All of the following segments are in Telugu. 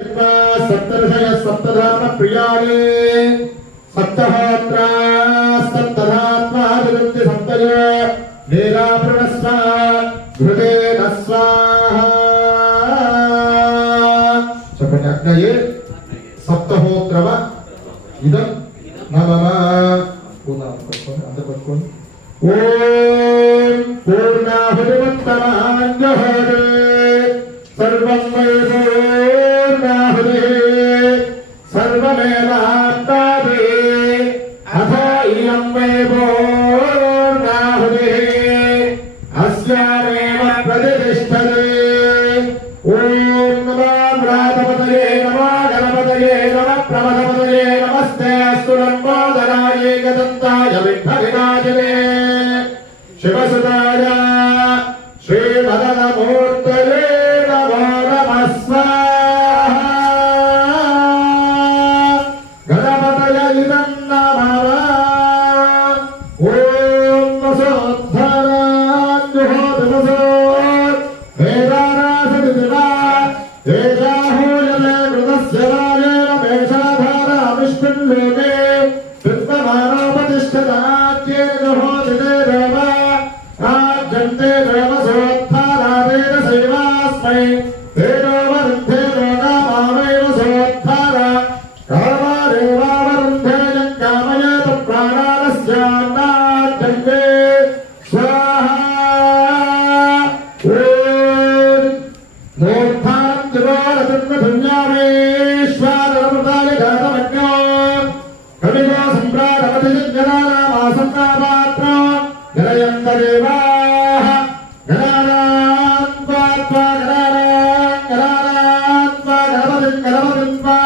सप्तर्षय सप्तधाम प्रियाणे सप्तहोत्रा सप्तधात्मा विरुद्धि सप्तय नीलाप्रणस्वा घृते स्वाहा చెప్పండి అగ్నయే సప్తహోత్రవ ఇదం నమః పట్టుకోండి ఓం పూర్ణాహుతిమత్తమాంజహోదే సర్వం వై పూర్ణాహుతి సర్వమేవాప్తాదే అథో ఇయం వై పూర్ణాహుతి అస్యామేవ ప్రతిష్ఠతే ఓం నమో వ్రాతపతయే నమో గణపతయే నమః ప్రమథపతయే నమస్తే అస్తు లంబోదరాయ ఏకదంతాయ విఘ్నవినాశినే శివసుతాయ శ్రీమదనమూర్తయే నమో నమః స్వాహా గణపతయ ఇదం నమః ఓం వసోద్ధరాన్యుహోతమసో వేదారాసదిదివా ఏజాహూయలే మృతస్య రాజేన మేషాధార విష్ణులోకే విద్వమానోపతిష్ఠతాఖ్యేన హోదితే దేవ రాజ్యంతే దేవసోద్ధారాదేన శైవాస్మై తేనోవరుద్ధే లోకామావైవ సోద్ధార కామాదేవావరుద్ధేయం కామయేత ప్రాణాలస్యాన్నాద్యంతే స్వాహా ఓం మూర్ధాం దివారతిర్నధున్యామేశ్వరమృతాయ జాతమజ్ఞో కవిగో సంప్రారమతిజనానామాసన్నాపాత్ర నిరయంతదేవాః గణానాం త్వా గణానాం గణపతిం త్వా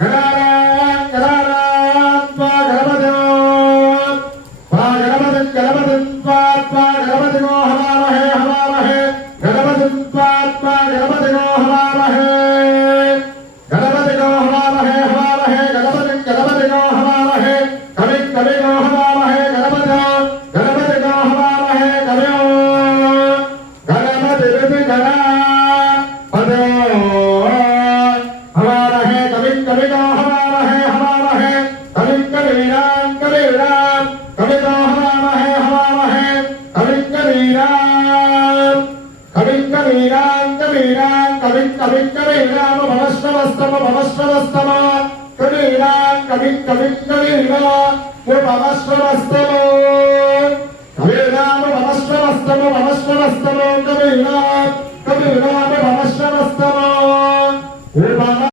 గణానాం త్వా గణపతిం త్వా గణపతిమో హవామహే హవామహే గణపతిం త్వా గణపతిమో హవామహే గణపతిమో హవామహే హవామహే గణపతిమో హవామహే కవిగో హవామహే గణపతిమో హవామహే కవియో గణపతిరితి గణపదో హవామహే కవిగో హవామహే హవామహే కవివీరాం కవిగో హవామహే హవామహే కవివీరాం భవశ్రవస్తమ కవివీరాం భవశ్రవస్తమో కవిరామ భవశ్రవస్తమో కవిరామ భవశ్రవస్తమో